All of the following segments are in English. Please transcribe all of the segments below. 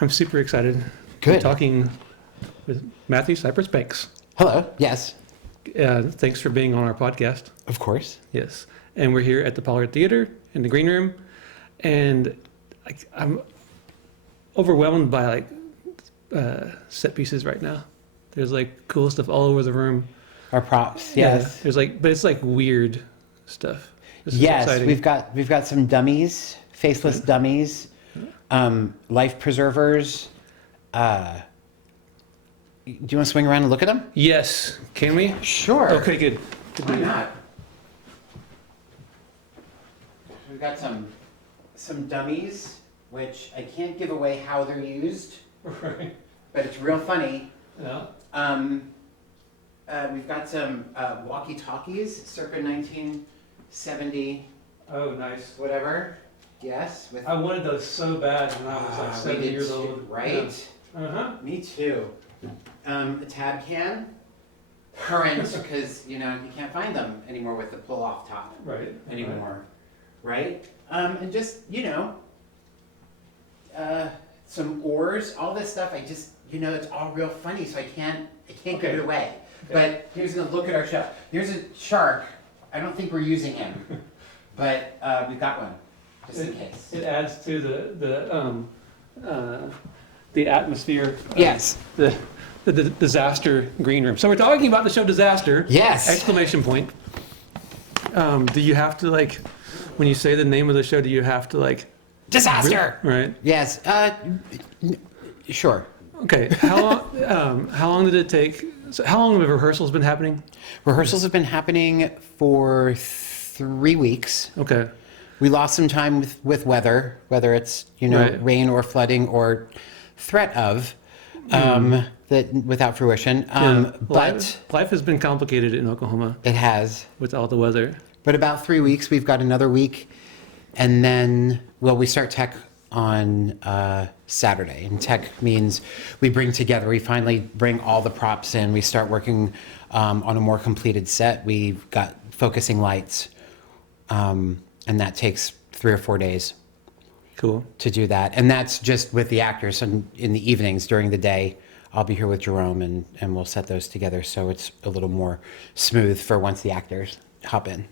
I'm super excited. Good. We're talking with Matthew Sipress Banks. Hello. Yes. Thanks for being on our podcast. Of course. Yes. And we're here at the Pollard Theatre in the green room. And I'm overwhelmed by set pieces right now. There's cool stuff all over the room. Our props. Yes. Yeah, but it's weird stuff. This is yes. exciting. We've got some dummies, faceless dummies, life preservers. Do you want to swing around and look at them? Yes. Can we? Sure. Okay, good. Why not? We've got some dummies, which I can't give away how they're used, Right. but it's real funny. Yeah. We've got some walkie-talkies, circa 1970, Oh, nice. whatever. Yes. With I wanted those so bad when I was we 7 did years too, old. right? Uh-huh. Me too. A tab can, current, because you can't find them anymore with the pull-off top Right. anymore, right? And just some oars, all this stuff. I just it's all real funny, so I can't give Okay. it away. Okay. But here's gonna look at our show. Here's a shark. I don't think we're using him, but we've got one just in case. It adds to the atmosphere. Of Yes. The disaster green room. So we're talking about the show Disaster. Yes. Exclamation point. Do you have to when you say the name of the show? Do you have to Disaster. Right. Yes. Sure. Okay. How long did it take? So how long have rehearsals been happening? Rehearsals have been happening for 3 weeks. Okay. We lost some time with weather, whether it's Right. rain or flooding or threat of that without fruition. Yeah. But life has been complicated in Oklahoma it has. with all the weather. But about 3 weeks, we've got another week, and then we start tech on Saturday. And tech means we finally bring all the props in. We start working on a more completed set. We've got focusing lights, and that takes 3 or 4 days. Cool. To do that. And that's just with the actors. And in the evenings during the day, I'll be here with Jerome and we'll set those together so it's a little more smooth for once the actors hop in.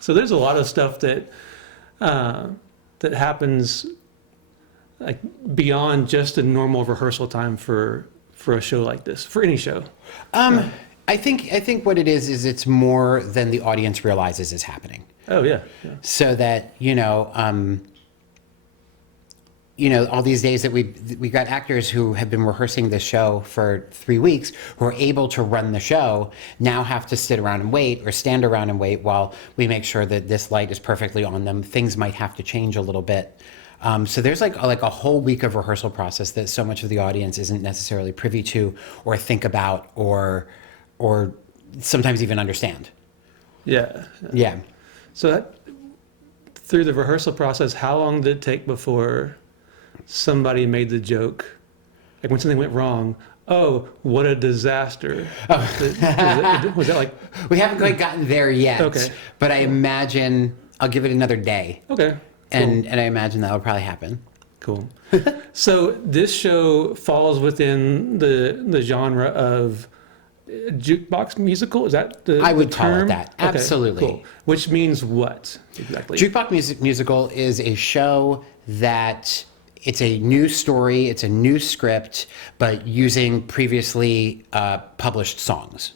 So there's a lot of stuff that happens beyond just a normal rehearsal time for a show like this, for any show. I think what it is it's more than the audience realizes is happening. Oh yeah. So that, all these days that we got actors who have been rehearsing the show for 3 weeks who are able to run the show now have to sit around and wait or stand around and wait while we make sure that this light is perfectly on them. Things might have to change a little bit. So there's a whole week of rehearsal process that so much of the audience isn't necessarily privy to or think about or sometimes even understand. Yeah. Yeah. So through the rehearsal process, how long did it take before somebody made the joke? When something went wrong, oh, what a disaster. Oh. Was that We haven't quite gotten there yet. Okay. But I imagine I'll give it another day. Okay. Cool. And I imagine that'll probably happen. Cool. So this show falls within the genre of jukebox musical. Is that the I would the call term? it that. Okay, Absolutely. cool. Which means what exactly? Jukebox musical is a show that it's a new story, it's a new script, but using previously published songs.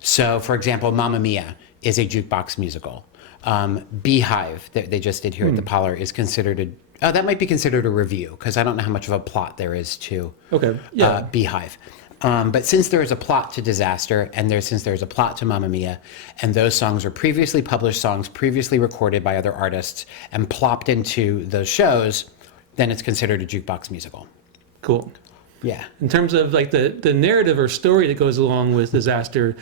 So, for example, Mamma Mia is a jukebox musical. Beehive, that they just did here at the Pollard, is considered that might be considered a review because I don't know how much of a plot there is to Beehive. But since there is a plot to Disaster and since there's a plot to Mamma Mia, and those songs are previously published songs, previously recorded by other artists and plopped into those shows, then it's considered a jukebox musical. Cool. Yeah. In terms of the narrative or story that goes along with Disaster,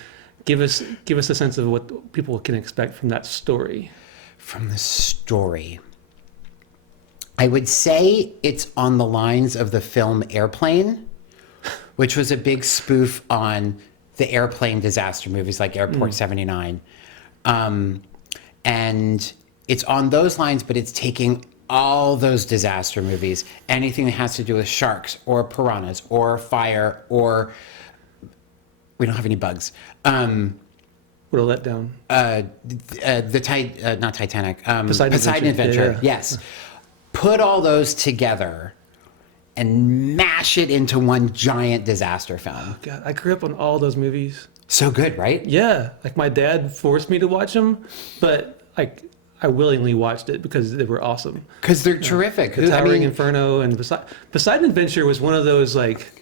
give us a sense of what people can expect from that story. From the story, I would say it's on the lines of the film Airplane, which was a big spoof on the airplane disaster movies like Airport 79. And it's on those lines, but it's taking all those disaster movies, anything that has to do with sharks or piranhas or fire or we don't have any bugs. What a letdown. Not Titanic. Poseidon Adventure. Yeah. Yes. Put all those together and mash it into one giant disaster film. God, I grew up on all those movies. So good, right? Yeah, like my dad forced me to watch them, but like I willingly watched it because they were awesome. Because they're terrific. The Towering Inferno and Poseidon Adventure was one of those like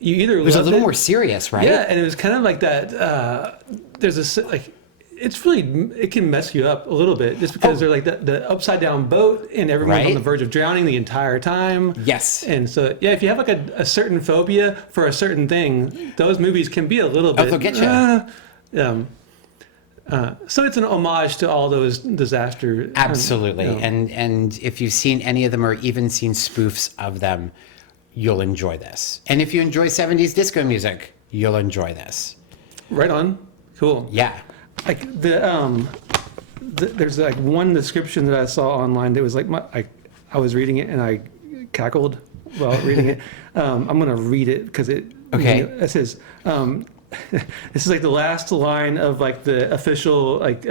you either it was a loved little it- more serious, right? Yeah, and it was kind of like that. There's a like, it's really, it can mess you up a little bit just because they're like the upside down boat and everyone's on Right. the verge of drowning the entire time. Yes. And so yeah, if you have like a certain phobia for a certain thing, those movies can be a little bit. they'll get you. So it's an homage to all those disaster. Absolutely. you know. And if you've seen any of them or even seen spoofs of them, you'll enjoy this. And if you enjoy 70s disco music, you'll enjoy this. Right on. Cool. Yeah. Like there's like one description that I saw online that was like I was reading it and I cackled while reading it. I'm gonna read it because it. Okay. It says. This is like the last line of like the official like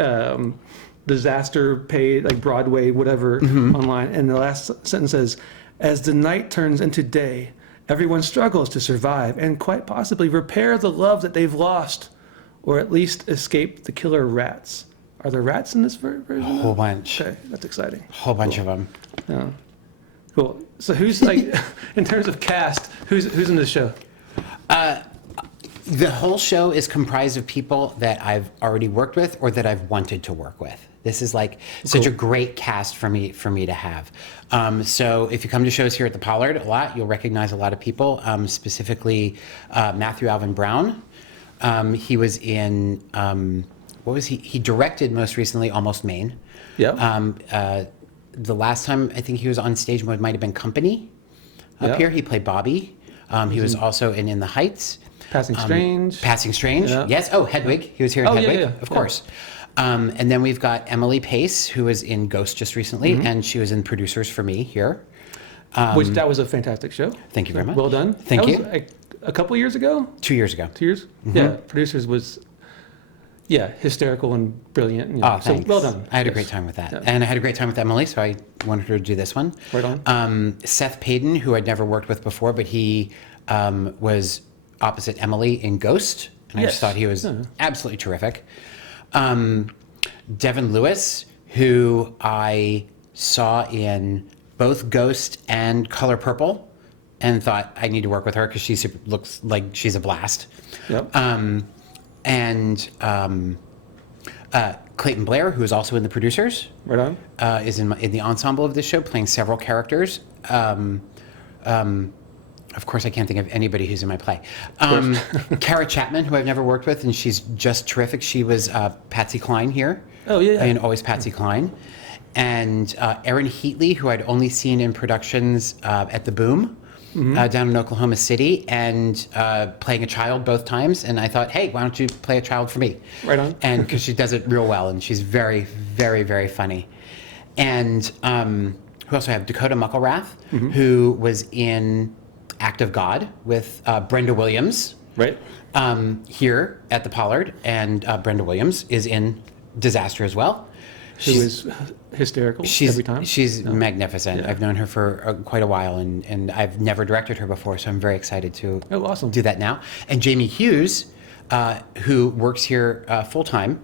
disaster paid like Broadway whatever online, and the last sentence says, "As the night turns into day, everyone struggles to survive and quite possibly repair the love that they've lost, or at least escape the killer rats." Are there rats in this version? A whole bunch. Okay, that's exciting. A whole bunch of them. Yeah. Cool. So who's like in terms of cast? Who's in this show? The whole show is comprised of people that I've already worked with or that I've wanted to work with. This is like such a great cast for me to have. So if you come to shows here at the Pollard a lot, you'll recognize a lot of people, specifically Matthew Alvin Brown. He was in, what was he? He directed most recently Almost Maine. Yeah. The last time I think he was on stage might have been Company up Yeah. here. He played Bobby. He was also in The Heights. Passing Strange. Passing Strange, Yeah. yes. Oh, Hedwig. He was here in Oh, yeah, Hedwig, yeah, of yeah. course. And then we've got Emily Pace, who was in Ghost just recently, and she was in Producers for me here. Which that was a fantastic show. Thank you very much. Well done. Thank That you. was like a couple years ago. 2 years ago. 2 years. Yeah. Producers was, hysterical and brilliant. You know. Oh, thanks. So well done. I had a Yes. great time with that. Yeah. And I had a great time with Emily, so I wanted her to do this one. Right on. Seth Payton, who I'd never worked with before, but he was opposite Emily in Ghost. And I just Yes. thought he was Yeah. absolutely terrific. Devin Lewis, who I saw in both Ghost and Color Purple, and thought I need to work with her because she looks like she's a blast. Yep. Clayton Blair, who is also in the Producers, Right on. is in the ensemble of this show, playing several characters. Of course, I can't think of anybody who's in my play. Kara Chapman, who I've never worked with, and she's just terrific. She was Patsy Cline here. Oh, yeah. And always Patsy Cline. And Erin Heatley, who I'd only seen in productions at the Boom down in Oklahoma City, and playing a child both times. And I thought, hey, why don't you play a child for me? Right on. And because she does it real well, and she's very, very, very funny. And who else do I have? Dakota Mucklerath, who was in Act of God with Brenda Williams. Right. Here at the Pollard, and Brenda Williams is in Disaster as well. Who is hysterical every time. She's magnificent. Yeah. I've known her for quite a while, and I've never directed her before, so I'm very excited to awesome. do that now. And Jamie Hughes, who works here full time,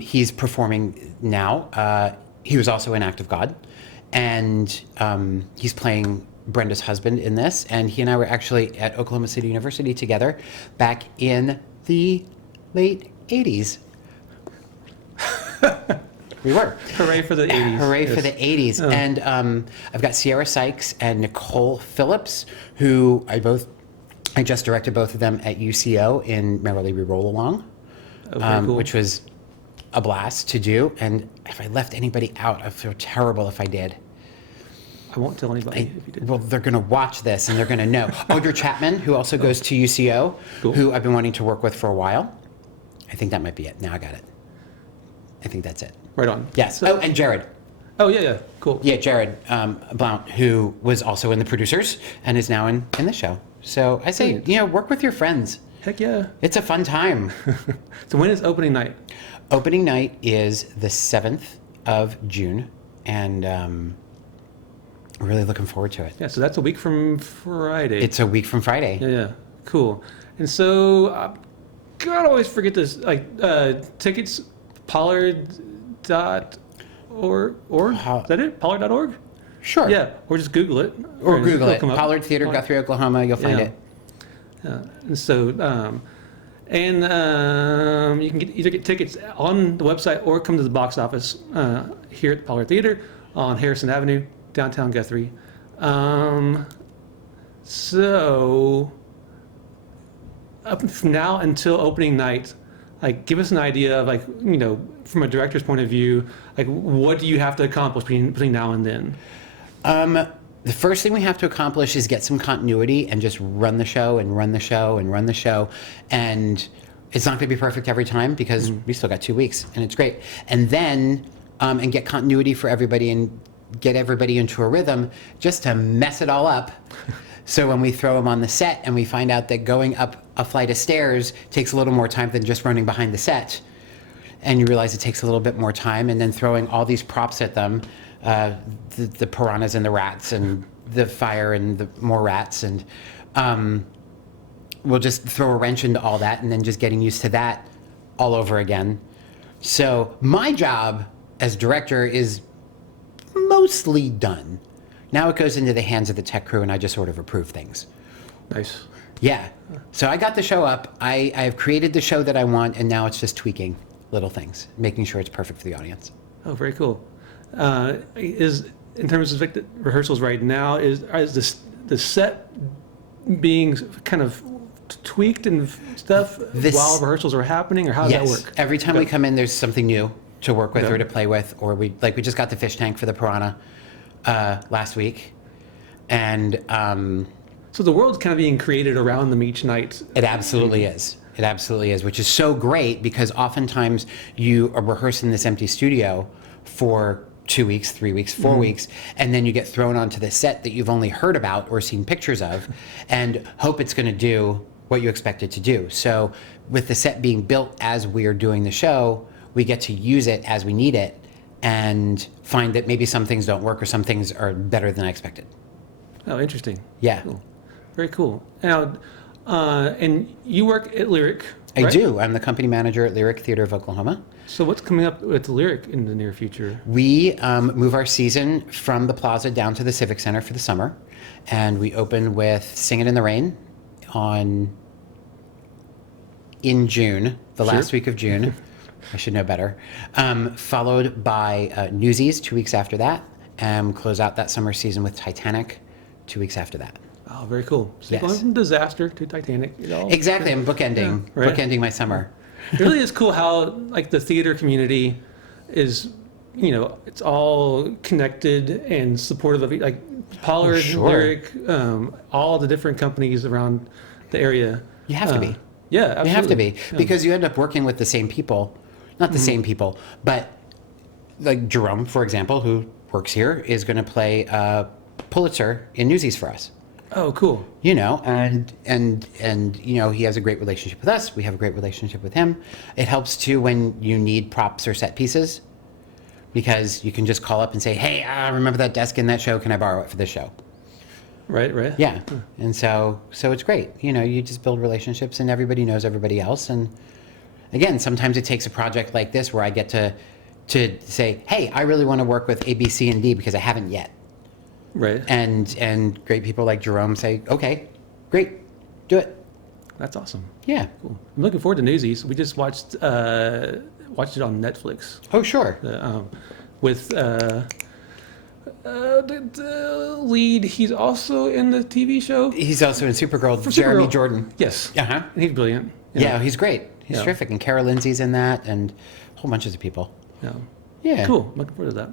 he's performing now. He was also in Act of God, and he's playing Brenda's husband in this, and he and I were actually at Oklahoma City University together back in the late 80s. We were. Hooray for the 80s. Hooray for Yes. the 80s. And I've got Sierra Sykes and Nicole Phillips, who I just directed both of them at UCO in Merrily We Roll Along, very cool. which was a blast to do. And if I left anybody out, I feel terrible if I did. I won't tell anybody if you did. Well, they're going to watch this and they're going to know. Audra Chapman, who also goes to UCO, Cool. who I've been wanting to work with for a while. I think that might be it. Now I got it. I think that's it. Right on. Yes. So- and Jared. Oh, yeah. Cool. Yeah, Jared Blount, who was also in the producers and is now in the show. So I say, Brilliant. work with your friends. Heck yeah. It's a fun time. So when is opening night? Opening night is the 7th of June, and we're really looking forward to it. Yeah, so that's a week from Friday. It's a week from Friday. Yeah. Cool. And so, God, I always forget this. Tickets, Pollard.org. Is that it? Pollard.org? Sure. Yeah. Or just Google it. Or Google it'll it. come up. Pollard Theatre, Guthrie, Oklahoma. You'll find it. Yeah. And so, you can either get tickets on the website or come to the box office here at the Pollard Theatre on Harrison Avenue, downtown Guthrie. So, up from now until opening night, give us an idea of from a director's point of view, what do you have to accomplish between now and then? The first thing we have to accomplish is get some continuity and just run the show and run the show and run the show. And it's not going to be perfect every time because we still got 2 weeks and it's great. And then, and get continuity for everybody and get everybody into a rhythm just to mess it all up. So when we throw them on the set and we find out that going up a flight of stairs takes a little more time than just running behind the set, and you realize it takes a little bit more time, and then throwing all these props at them, the piranhas and the rats and the fire and the more rats, and we'll just throw a wrench into all that and then just getting used to that all over again. So my job as director is mostly done. Now it goes into the hands of the tech crew and I just sort of approve things. Nice. Yeah. So I got the show up. I've created the show that I want, and now it's just tweaking little things, making sure it's perfect for the audience. Oh, very cool. Is in terms of the rehearsals right now, is the set being kind of tweaked and stuff while rehearsals are happening, or how does that work? Every time we come in, there's something new to work with or to play with, or we just got the fish tank for the piranha last week, and so the world's kind of being created around them each night. It absolutely is. It absolutely is, which is so great because oftentimes you are rehearsing this empty studio for 2 weeks, 3 weeks, 4 weeks, and then you get thrown onto the set that you've only heard about or seen pictures of and hope it's going to do what you expect it to do. So with the set being built as we are doing the show, we get to use it as we need it and find that maybe some things don't work or some things are better than I expected. Oh, interesting. Yeah. Cool. Very cool. Now, and you work at Lyric, I right? do. I'm the company manager at Lyric Theatre of Oklahoma. So what's coming up with Lyric in the near future? We move our season from the Plaza down to the Civic Center for the summer, and we open with Singin' in the Rain in June, the last week of June. I should know better. Followed by Newsies 2 weeks after that, and close out that summer season with Titanic 2 weeks after that. Oh, very cool. So Yes. you're going from Disaster to Titanic. Exactly. I'm bookending, Yeah, right. bookending my summer. It really is cool how the theater community is, it's all connected and supportive of Pollard, sure. Lyric, all the different companies around the area. You have to be. Yeah, absolutely. You have to be Yeah. because you end up working with the same people, not the same people, but like Jerome, for example, who works here, is going to play Pulitzer in Newsies for us. Oh, cool. And he has a great relationship with us. We have a great relationship with him. It helps too when you need props or set pieces, because you can just call up and say, "Hey, I remember that desk in that show. Can I borrow it for this show?" Right. Yeah. And so it's great. You just build relationships and everybody knows everybody else. And again, sometimes it takes a project like this where I get to say, "Hey, I really want to work with A, B, C, and D because I haven't yet." Right. And great people like Jerome say, "Okay, great, do it." That's awesome. Yeah. Cool. I'm looking forward to Newsies. We just watched it on Netflix. Oh, sure. With the lead. He's also in the TV show. He's also in Supergirl, For Jeremy Supergirl. Jordan. Yes. Uh-huh. And he's brilliant. Yeah, he's great. He's Yeah. terrific. And Kara Lindsay's in that and a whole bunch of people. Yeah. Yeah. Cool. Looking forward to that.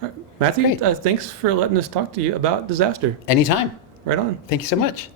All right. Matthew, Great. thanks for letting us talk to you about Disaster. Anytime. Right on. Thank you so much.